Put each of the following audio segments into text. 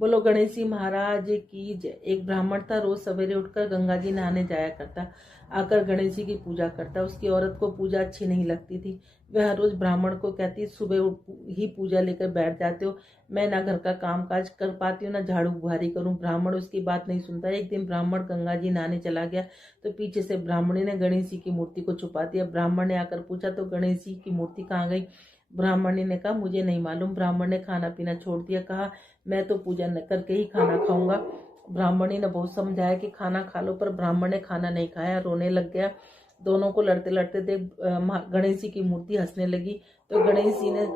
बोलो गणेश जी महाराज की जय। एक ब्राह्मण था, रोज सवेरे उठकर गंगा जी नहाने जाया करता, आकर गणेश जी की पूजा करता। उसकी औरत को पूजा अच्छी नहीं लगती थी। वह हर रोज ब्राह्मण को कहती, सुबह ही पूजा लेकर बैठ जाते हो, मैं ना घर का काम काज कर पाती हूँ ना झाड़ू बुहारी करूँ। ब्राह्मण उसकी बात नहीं सुनता। एक दिन ब्राह्मण गंगा जी नहाने चला गया तो पीछे से ब्राह्मणी ने गणेश जी की मूर्ति को छुपा दिया। ब्राह्मण ने आकर पूछा तो गणेश जी की मूर्ति कहाँ गई? ब्राह्मणी ने कहा, मुझे नहीं मालूम। ब्राह्मण ने खाना पीना छोड़ दिया, कहा मैं तो पूजा न करके ही खाना खाऊंगा। ब्राह्मणी ने बहुत समझाया कि खाना खा लो, पर ब्राह्मण ने खाना नहीं खाया, रोने लग गया। दोनों को लड़ते लड़ते देख गणेश जी की मूर्ति हंसने लगी। तो गणेश जी ने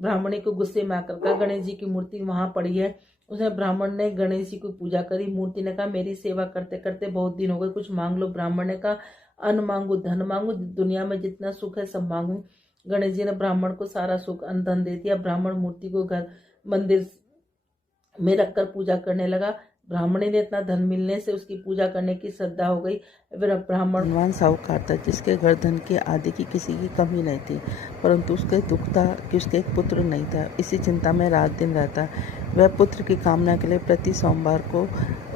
ब्राह्मणी को गुस्से में आकर कहा, गणेश जी की मूर्ति वहां पड़ी है। उसने ब्राह्मण ने गणेश जी की पूजा करी। मूर्ति ने कहा, मेरी सेवा करते करते बहुत दिन हो गए, कुछ मांग लो। ब्राह्मण ने कहा, अन्न मांगू, धन मांगू, दुनिया में जितना सुख है सब मांगू। गणेश जी ने ब्राह्मण को सारा सुख अन्न धन दे दिया। ब्राह्मण मूर्ति को घर मंदिर में रखकर पूजा करने लगा। ब्राह्मणी ने इतना धन मिलने से उसकी पूजा करने की श्रद्धा हो गई। फिर ब्राह्मण धनवान साहूकार था जिसके घर धन की आदि की किसी की कमी नहीं थी, परंतु उसके दुख था कि उसके एक पुत्र नहीं था। इसी चिंता में रात दिन रहता। वह पुत्र की कामना के लिए प्रति सोमवार को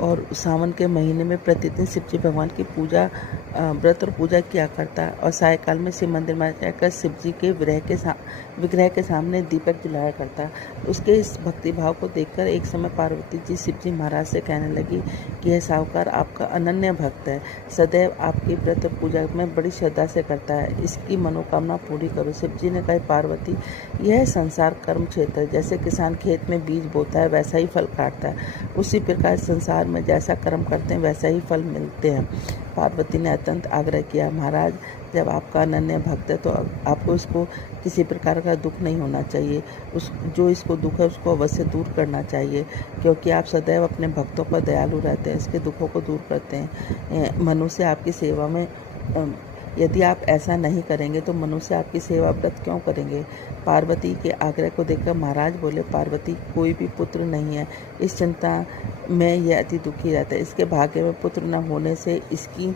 और सावन के महीने में प्रतिदिन शिवजी भगवान की पूजा व्रत और पूजा किया करता और सायकाल में शिव मंदिर में जाकर शिवजी के विग्रह के सामने दीपक जलाया करता। उसके इस भक्ति भाव को देखकर एक समय पार्वती जी शिवजी महाराज से कहने लगी कि यह साहूकार आपका अनन्य भक्त है, सदैव आपकी व्रत और पूजा में बड़ी श्रद्धा से करता है, इसकी मनोकामना पूरी करो। शिवजी ने कहा, पार्वती, यह संसार कर्म क्षेत्र है। जैसे किसान खेत में बीज बोता है वैसा ही फल काटता है, उसी प्रकार संसार में जैसा कर्म करते हैं वैसा ही फल मिलते हैं। पार्वती ने अत्यंत आग्रह किया, महाराज, जब आपका अनन्य भक्त है तो आपको इसको किसी प्रकार का दुख नहीं होना चाहिए। जो इसको दुख है उसको अवश्य दूर करना चाहिए, क्योंकि आप सदैव अपने भक्तों पर दयालु रहते हैं, इसके दुखों को दूर करते हैं। मनुष्य आपकी सेवा में यदि आप ऐसा नहीं करेंगे तो मनुष्य आपकी सेवा व्रत क्यों करेंगे? पार्वती के आग्रह को देखकर महाराज बोले, पार्वती, कोई भी पुत्र नहीं है, इस चिंता में यह अति दुखी रहता है। इसके भाग्य में पुत्र न होने से इसकी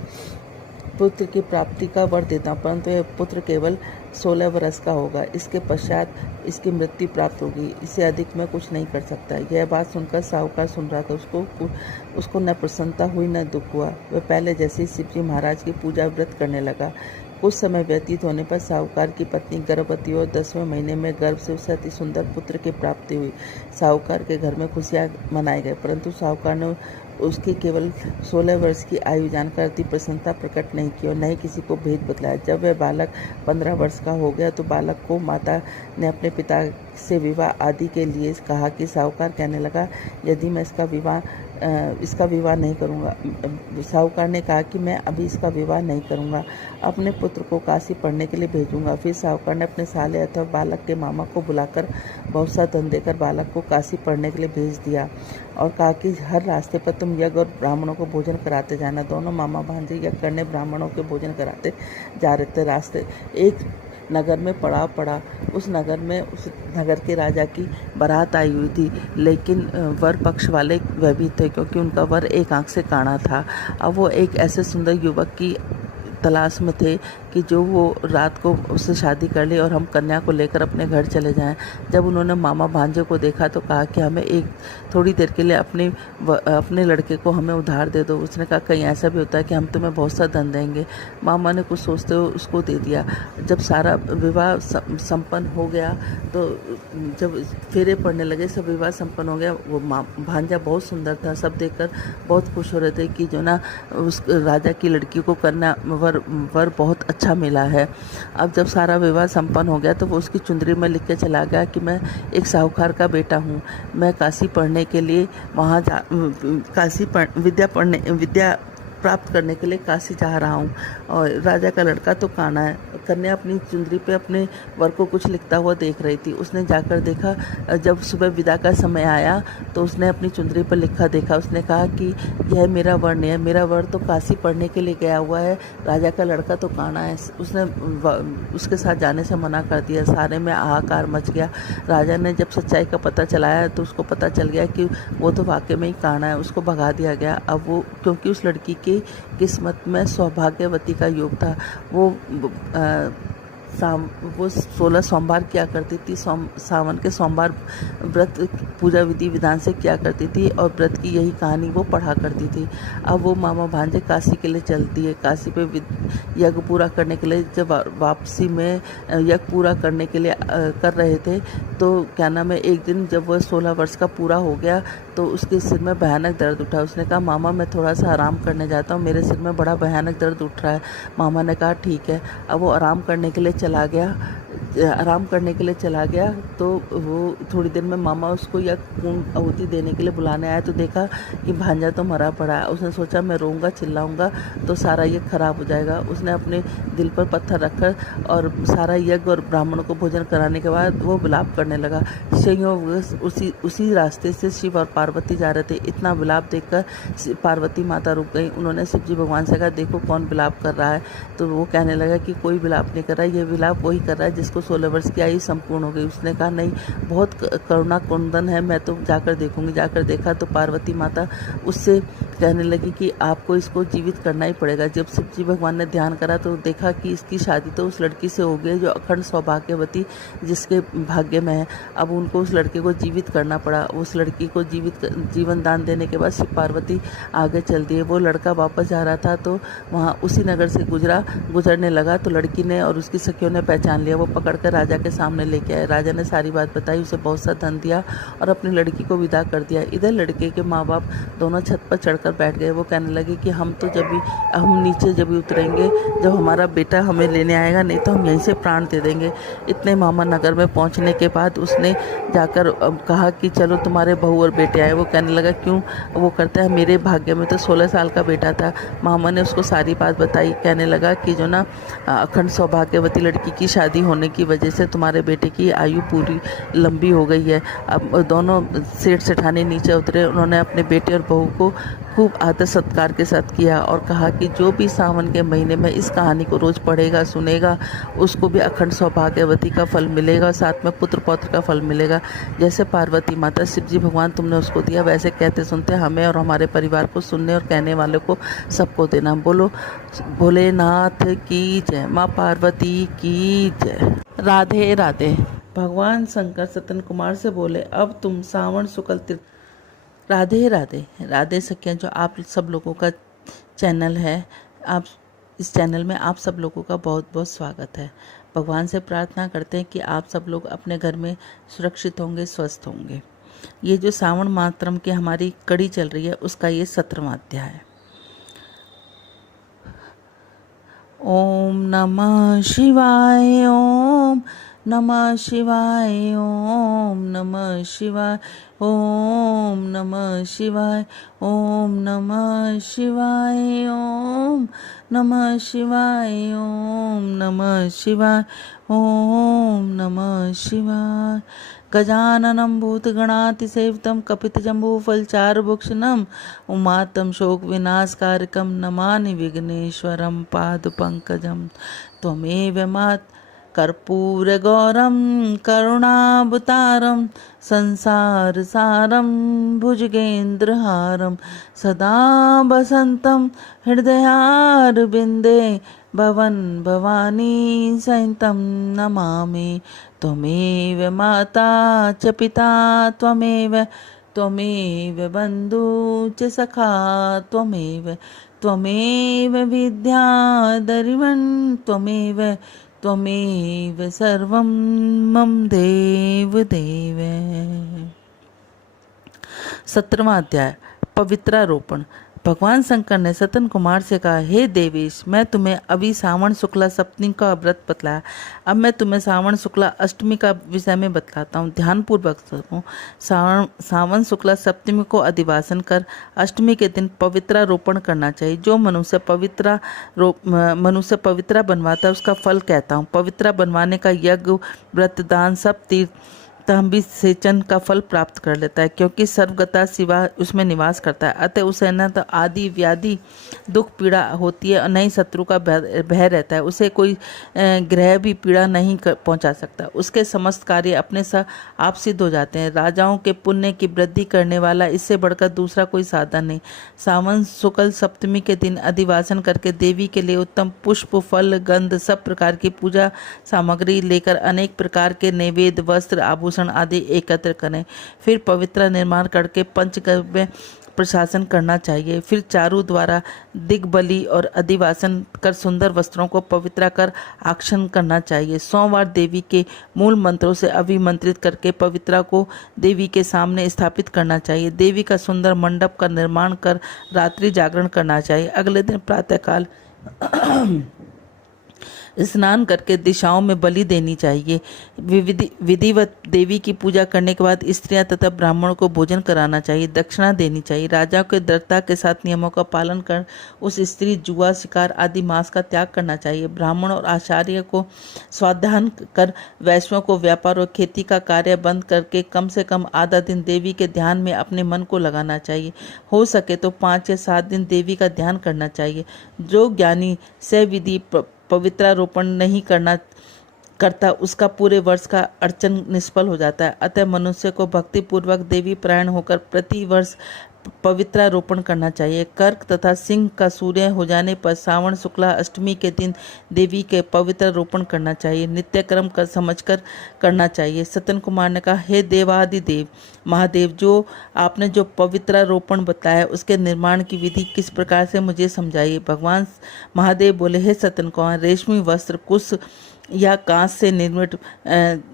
पुत्र की प्राप्ति का वर देता हूँ, परंतु यह पुत्र केवल 16 वर्ष का होगा। इसके पश्चात इसकी मृत्यु प्राप्त होगी, इससे अधिक मैं कुछ नहीं कर सकता। यह बात सुनकर साहूकार सुन रहा था। उसको न प्रसन्नता हुई न दुख हुआ। वह पहले जैसे ही शिवजी महाराज की पूजा व्रत करने लगा। कुछ समय व्यतीत होने पर साहूकार की पत्नी गर्भवती और 10वें महीने में गर्भ से उसे अति सुंदर पुत्र की प्राप्ति हुई। साहूकार के घर में खुशियाँ मनाए गए, परंतु साहूकार ने उसकी केवल 16 वर्ष की आयु जानकर अति प्रसन्नता प्रकट नहीं की और न ही किसी को भेद बतलाया। जब वह बालक 15 वर्ष का हो गया तो बालक को माता ने अपने पिता से विवाह आदि के लिए कहा कि साहूकार कहने लगा, यदि मैं इसका विवाह नहीं करूंगा। साहूकार ने कहा कि मैं अभी इसका विवाह नहीं करूंगा, अपने पुत्र को काशी पढ़ने के लिए भेजूंगा। फिर साहूकार ने अपने साले अथवा बालक के मामा को बुलाकर बहुत सा धन देकर बालक को काशी पढ़ने के लिए भेज दिया और कहा कि हर रास्ते पर तुम यज्ञ और ब्राह्मणों को भोजन कराते जाना। दोनों मामा भांजे यज्ञ करने ब्राह्मणों के भोजन कराते जा रहे थे। रास्ते एक नगर में पड़ाव पड़ा। उस नगर के राजा की बारात आई हुई थी, लेकिन वर पक्ष वाले वह भी थे, क्योंकि उनका वर एक आंख से काना था। अब वो एक ऐसे सुंदर युवक की तलाश में थे कि जो वो रात को उससे शादी कर ले और हम कन्या को लेकर अपने घर चले जाएं। जब उन्होंने मामा भांजे को देखा तो कहा कि हमें एक थोड़ी देर के लिए अपने लड़के को हमें उधार दे दो। उसने कहा, कहीं ऐसा भी होता है कि हम तुम्हें बहुत सा धन देंगे। मामा ने कुछ सोचते हुए उसको दे दिया। जब सारा विवाह संपन्न हो गया तो जब फेरे पड़ने लगे, सब विवाह संपन्न हो गया। वो भांजा बहुत सुंदर था, सब देखकर बहुत खुश हो रहे थे कि जो ना उस राजा की लड़की को कन्या वर बहुत अच्छा मिला है। अब जब सारा विवाह संपन्न हो गया तो वो उसकी चुंदरी में लिख के चला गया कि मैं एक साहूकार का बेटा हूँ, मैं काशी पढ़ने के लिए विद्या प्राप्त करने के लिए काशी जा रहा हूँ। और राजा का लड़का तो काना है। कन्या अपनी चुंदरी पे अपने वर को कुछ लिखता हुआ देख रही थी। उसने जाकर देखा, जब सुबह विदा का समय आया तो उसने अपनी चुंदरी पर लिखा देखा। उसने कहा कि यह मेरा वर नहीं है, मेरा वर तो काशी पढ़ने के लिए गया हुआ है, राजा का लड़का तो काना है। उसने उसके साथ जाने से मना कर दिया। सारे में हाहाकार मच गया। राजा ने जब सच्चाई का पता चलाया तो उसको पता चल गया कि वो तो वाकई में ही काना है, उसको भगा दिया गया। अब वो, क्योंकि उस लड़की की किस्मत में सौभाग्यवती का योग था, वो वो 16 सोमवार किया करती थी। सावन के सोमवार व्रत पूजा विधि विधान से किया करती थी और व्रत की यही कहानी वो पढ़ा करती थी। अब वो मामा भांजे काशी के लिए चलती है। काशी पे यज्ञ पूरा करने के लिए जब वापसी में यज्ञ पूरा करने के लिए कर रहे थे तो क्या नाम है, एक दिन जब वह 16 वर्ष का पूरा हो गया तो उसके सिर में भयानक दर्द उठा। उसने कहा मामा मैं थोड़ा सा आराम करने जाता हूँ, मेरे सिर में बड़ा भयानक दर्द उठ रहा है। मामा ने कहा ठीक है। अब वो आराम करने के लिए चला गया तो वो थोड़ी देर में मामा उसको या पूर्ण आहुति देने के लिए बुलाने आया तो देखा कि भांजा तो मरा पड़ा है। उसने सोचा मैं रोऊंगा चिल्लाऊंगा तो सारा यज्ञ खराब हो जाएगा। उसने अपने दिल पर पत्थर रखकर और सारा यज्ञ और ब्राह्मणों को भोजन कराने के बाद वो विलाप करने लगा। संयोग उसी रास्ते से शिव और पार्वती जा रहे थे। इतना विलाप देखकर पार्वती माता रुक गई। उन्होंने शिव जी भगवान से कहा देखो कौन विलाप कर रहा है। तो वो कहने लगा कि कोई विलाप नहीं कर रहा है, ये विलाप वही कर रहा है जिसको 16 वर्ष की आयु संपूर्ण हो गई। उसने कहा नहीं, बहुत करुणा कुंदन है, मैं तो जाकर देखूंगी। जाकर देखा तो पार्वती माता उससे कहने लगी कि आपको इसको जीवित करना ही पड़ेगा। जब शिव जी भगवान ने ध्यान करा तो देखा कि इसकी शादी तो उस लड़की से हो गई जो अखंड सौभाग्यवती जिसके भाग्य में है। अब उनको उस लड़के को जीवित करना पड़ा। उस लड़की को जीवन दान देने के बाद शिव पार्वती आगे चल दिए। वो लड़का वापस जा रहा था तो वहाँ उसी नगर से गुजरने लगा तो लड़की ने और उसकी सखियों ने पहचान लिया। वो पकड़कर राजा के सामने लेके आए। राजा ने सारी बात बताई, उसे बहुत सा धन दिया और अपनी लड़की को विदा कर दिया। इधर लड़के के माँ बाप दोनों छत पर चढ़कर बैठ गए। वो कहने लगे कि हम नीचे जब भी उतरेंगे जब हमारा बेटा हमें लेने आएगा, नहीं तो हम यहीं से प्राण दे देंगे। इतने मामा नगर में पहुंचने के बाद उसने जाकर कहा कि चलो तुम्हारे बहू और बेटे आए। वो कहने लगा क्यों? वो करता है मेरे भाग्य में तो 16 साल का बेटा था। मामा ने उसको सारी बात बताई। कहने लगा कि जो ना अखंड सौभाग्यवती लड़की की शादी होने की वजह से तुम्हारे बेटे की आयु पूरी लंबी हो गई है। अब दोनों सेठ सेठानी नीचे उतरे। उन्होंने अपने बेटे और बहू को खूब आदर सत्कार के साथ किया और कहा कि जो भी सावन के महीने में इस कहानी को रोज पढ़ेगा सुनेगा उसको भी अखंड सौभाग्यवती का फल मिलेगा, साथ में पुत्र पौत्र का फल मिलेगा। जैसे पार्वती माता शिव जी भगवान तुमने उसको दिया, वैसे कहते सुनते हमें और हमारे परिवार को सुनने और कहने वाले को सबको देना। बोलो भोलेनाथ की जय, माँ पार्वती की जय। राधे राधे। भगवान शंकर सतन कुमार से बोले अब तुम सावन शुक्ल तीर्थ। राधे राधे। राधे सखियाँ, जो आप सब लोगों का चैनल है, आप इस चैनल में आप सब लोगों का बहुत बहुत स्वागत है। भगवान से प्रार्थना करते हैं कि आप सब लोग अपने घर में सुरक्षित होंगे, स्वस्थ होंगे। ये जो सावन मातरम की हमारी कड़ी चल रही है उसका ये 17वां अध्याय है। ओम नमः शिवाय, ओम नमः शिवाय, ओम नमः शिवाय, ओम नमः शिवाय, ओम नमः शिवाय, ओम नमः शिवाय, ओम नमः शिवाय, ओम नमः शिवाय। गजाननं भूतगणातिसेवितं कपितजम्बूफलचारुभक्षणं उमातं शोकविनाशकारकं नमामि विघ्नेश्वरं पादपङ्कजं। त्वमेव मात् कर्पूरगौरं करुणावतारं संसारसारं भुजगेन्द्रहारं सदा वसन्तं हृदयारविन्दे भवन भवानी सहितं नमामि। त्वमेव माता च पिता त्वमेव बन्धु च सखा त्वमेव विद्याधरिवं त्वमेव सर्वं मम देव। 17वां अध्याय पवित्रारोपण। भगवान शंकर ने सतन कुमार से कहा, हे देवेश, मैं तुम्हें अभी सावन शुक्ला सप्तमी का व्रत बतलाया। अब मैं तुम्हें सावन शुक्ला अष्टमी का विषय में बतलाता हूँ। ध्यानपूर्वक सुनो। सावन शुक्ला सप्तमी को अधिवासन कर अष्टमी के दिन पवित्रारोपण करना चाहिए। जो मनुष्य पवित्रा बनवाता है उसका फल कहता हूँ। पवित्रा बनवाने का यज्ञ व्रत दान सब तो हम भी सेचन का फल प्राप्त कर लेता है, क्योंकि सर्वगता शिवा उसमें निवास करता है। अतः उसे न तो आदि व्याधि दुख पीड़ा होती है और न ही शत्रु का भय रहता है। उसे कोई ग्रह भी पीड़ा नहीं पहुंचा सकता। उसके समस्त कार्य अपने सा आप सिद्ध हो जाते हैं। राजाओं के पुण्य की वृद्धि करने वाला इससे बढ़कर दूसरा कोई साधन नहीं। सावन शुक्ल सप्तमी के दिन अधिवासन करके देवी के लिए उत्तम पुष्प, फल, गंध, सब प्रकार की पूजा सामग्री लेकर अनेक प्रकार के नैवेद्य, वस्त्र, आभूषण आदि एकत्र करें। फिर पवित्र निर्माण करके पंचगव्य प्रशासन करना चाहिए। फिर चारों द्वारा दिग्बली और अधिवासन कर सुंदर वस्त्रों को पवित्र कर आक्षन करना चाहिए। सोमवार देवी के मूल मंत्रों से अभिमंत्रित करके पवित्रा को देवी के सामने स्थापित करना चाहिए। देवी का सुंदर मंडप का निर्माण कर रात्रि जागरण करना चाहिए। अगले दिन प्रातःकाल स्नान करके दिशाओं में बलि देनी चाहिए। विधिवत देवी की पूजा करने के बाद स्त्रियां तथा ब्राह्मणों को भोजन कराना चाहिए। दक्षिणा देनी चाहिए। राजा के दृढ़ता के साथ नियमों का पालन कर उस स्त्री, जुआ, शिकार आदि मांस का त्याग करना चाहिए। ब्राह्मण और आचार्य को स्वाध्यान कर वैश्यों को व्यापार और खेती का कार्य बंद करके कम से कम आधा दिन देवी के ध्यान में अपने मन को लगाना चाहिए। हो सके तो 5 या 7 दिन देवी का ध्यान करना चाहिए। जो ज्ञानी सविधि पवित्रारोपण नहीं करता उसका पूरे वर्ष का अर्चन निष्फल हो जाता है। अतः मनुष्य को भक्ति पूर्वक देवी प्रायण होकर प्रति वर्ष पवित्रारोपण करना चाहिए। कर्क तथा सिंह का सूर्य हो जाने पर श्रावण शुक्ला अष्टमी के दिन देवी के पवित्रारोपण करना चाहिए। नित्य क्रम कर समझकर करना चाहिए। सतन कुमार ने कहा, हे देवादिदेव महादेव, जो आपने जो पवित्रारोपण बताया उसके निर्माण की विधि किस प्रकार से मुझे समझाइए। भगवान महादेव बोले, हे सतन कुमार, रेशमी वस्त्र, कुश या कांस से निर्मित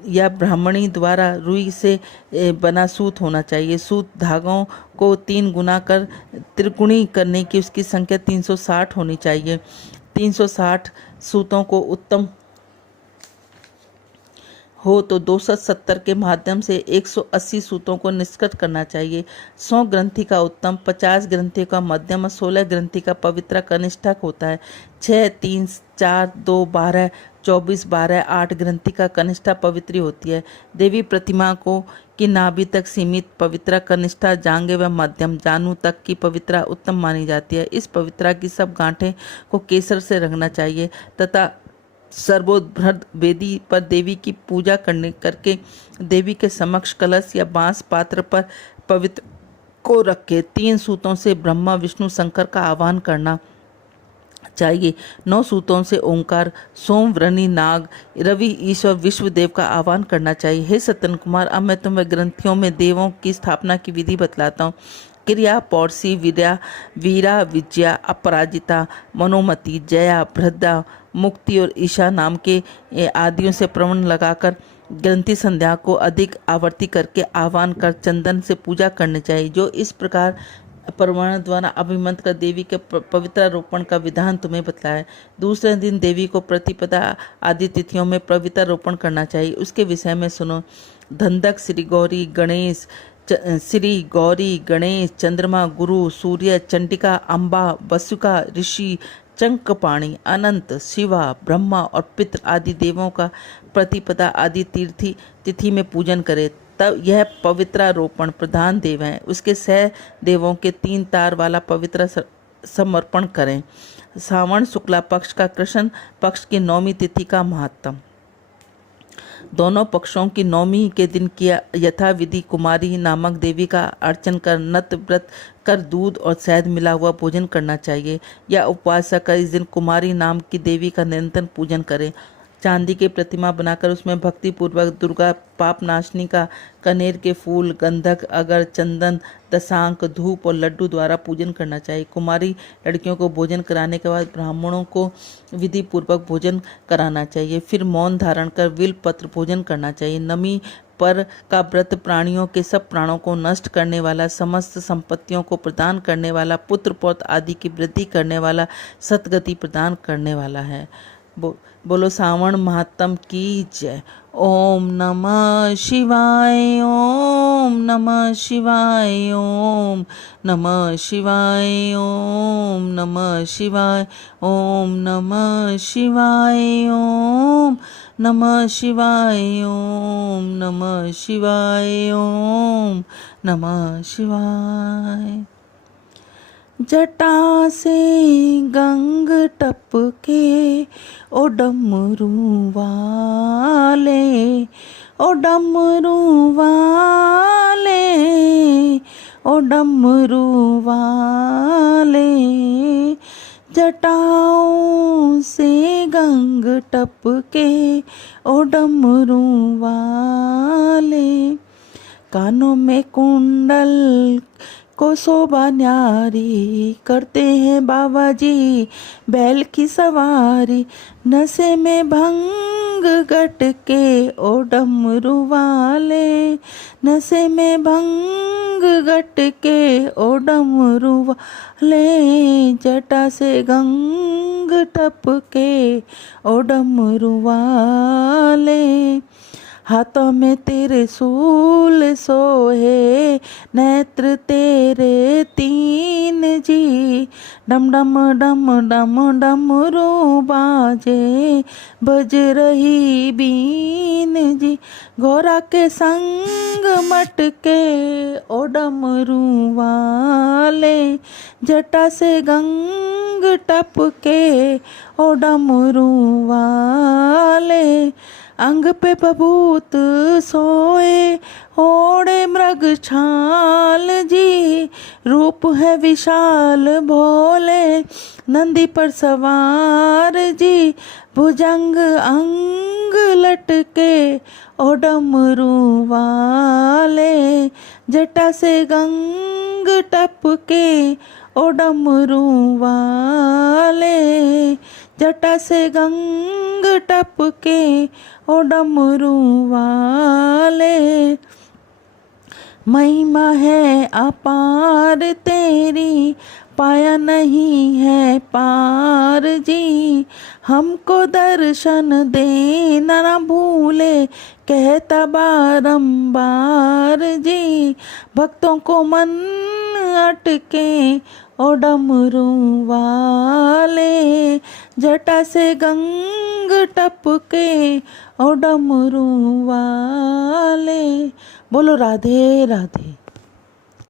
या ब्राह्मणी द्वारा रुई से बना सूत होना चाहिए। सूत धागों को 3 गुना कर त्रिगुणी करने की उसकी संख्या 360 होनी चाहिए। 360 सूतों को उत्तम हो तो 270 के माध्यम से 180 सूतों को निष्कट करना चाहिए। 100 ग्रंथि का उत्तम, 50 ग्रंथि का मध्यम और 16 ग्रंथि का पवित्र कनिष्ठक होता है। 6, 3, 4, 2, 12, 24, 12, 8 ग्रंथि का कनिष्ठा पवित्री होती है। देवी प्रतिमा को की नाभि तक सीमित पवित्रा कनिष्ठा, जांघें व मध्यम जानू तक की पवित्रा उत्तम मानी जाती है। इस पवित्रा की सब गांठें को केसर से रंगना चाहिए तथा सर्वोद्भृत वेदी पर देवी की पूजा करके देवी के समक्ष कलश या बांस पात्र पर पवित्र को रखे 3 सूतों से ब्रह्मा, विष्णु, शंकर का आह्वान करना चाहिए। 9 सूतों से ओंकार, सोम, वृणी, नाग, रवि, ईश्वर, विश्वदेव का आह्वान करना चाहिए। हे सतन कुमार, अब मैं तुम्हें ग्रंथियों में देवों की स्थापना की विधि बतलाता हूँ। क्रिया, पौरसी, वीरा, विजया, अपराजिता, मनोमती, जया, भ्रदा, मुक्ति और ईशा नाम के आदियों से प्रवण लगाकर ग्रंथि संध्या को अधिक आवर्ती करके आह्वान कर चंदन से पूजा करनी चाहिए। जो इस प्रकार परमाणु द्वारा अभिमंत्र कर देवी के पवित्रारोपण का विधान तुम्हें बताया। दूसरे दिन देवी को प्रतिपदा आदि तिथियों में पवित्रारोपण करना चाहिए। उसके विषय में सुनो। धंधक, श्री गौरी, गणेश, चंद्रमा, गुरु, सूर्य, चंडिका, अम्बा, वसुका, ऋषि, चंकपाणी, अनंत, शिवा, ब्रह्मा और पितृ आदि देवों का प्रतिपदा आदि तिथि में पूजन करे। तब यह पवित्रारोपण प्रधान देव हैं। उसके 6 देवों के 3 तार वाला पवित्र समर्पण करें। श्रावण शुक्ला पक्ष का कृष्ण पक्ष की 9वीं तिथि का महत्व। दोनों पक्षों की 9वीं के दिन किया यथाविधि कुमारी नामक देवी का अर्चन कर नत व्रत कर दूध और शहद मिला हुआ भोजन करना चाहिए। या उपवास कर इस दिन कुमारी नाम की देवी का निरंतर पूजन करें। चांदी की प्रतिमा बनाकर उसमें भक्ति पूर्वक दुर्गा, पाप नाशनी का कनेर के फूल, गंधक, अगर, चंदन, दशांक, धूप और लड्डू द्वारा पूजन करना चाहिए। कुमारी लड़कियों को भोजन कराने के बाद ब्राह्मणों को विधि पूर्वक भोजन कराना चाहिए। फिर मौन धारण कर विल पत्र भोजन करना चाहिए। नमी पर का व्रत प्राणियों के सब प्राणों को नष्ट करने वाला, समस्त संपत्तियों को प्रदान करने वाला, पुत्र पौत्र आदि की वृद्धि करने वाला, सतगति प्रदान करने वाला है। बोलो सावण महात्म की जय। ओम नमः शिवाय, ओम नमः शिवाय, ओम नमः शिवाय, ओम नमः शिवाय, ओम नमः शिवाय, ओम नमः शिवाय, ओम नमः शिवाय, ओम नमः शिवाय। जटा से गंग टपके ओ डमरू वाले, ओ डमरू वाले, ओ डमरू वाले। जटाओं से गंग टपके ओ डमरू वाले। कानों में कुंडल को शोभा न्यारी, करते हैं बाबा जी बैल की सवारी। नशे में भंग गटके ओ डमरू वाले, नशे में भंग गटके ओ डमरू वाले। जटा से गंग टपके ओ डमरू वाले। हाथों में तेरे सूल सोहे, नेत्र तेरे तीन जी। डम डम डम डम डमरू बाजे, बज रही बीन जी। घोड़ा के संग मटके ओ डमरू वाले। जटा से गंग टपके ओ डमरू वाले। अंग पे बबूत सोए ओढ़े मृग छाल जी। रूप है विशाल भोले नंदी पर सवार जी। भुजंग अंग लटके ओ डमरू वाले। जटा से गंग टपके ओ डमरू वाले। जटा से गंग टपके ओ डमरू वाले। महिमा है अपार तेरी, पाया नहीं है पार जी। हमको दर्शन देना ना भूले, कहता बारंबार जी। भक्तों को मन अटके ओ डमरू वाले। जटा से गंग टपके ओ डमरू वाले। बोलो राधे राधे।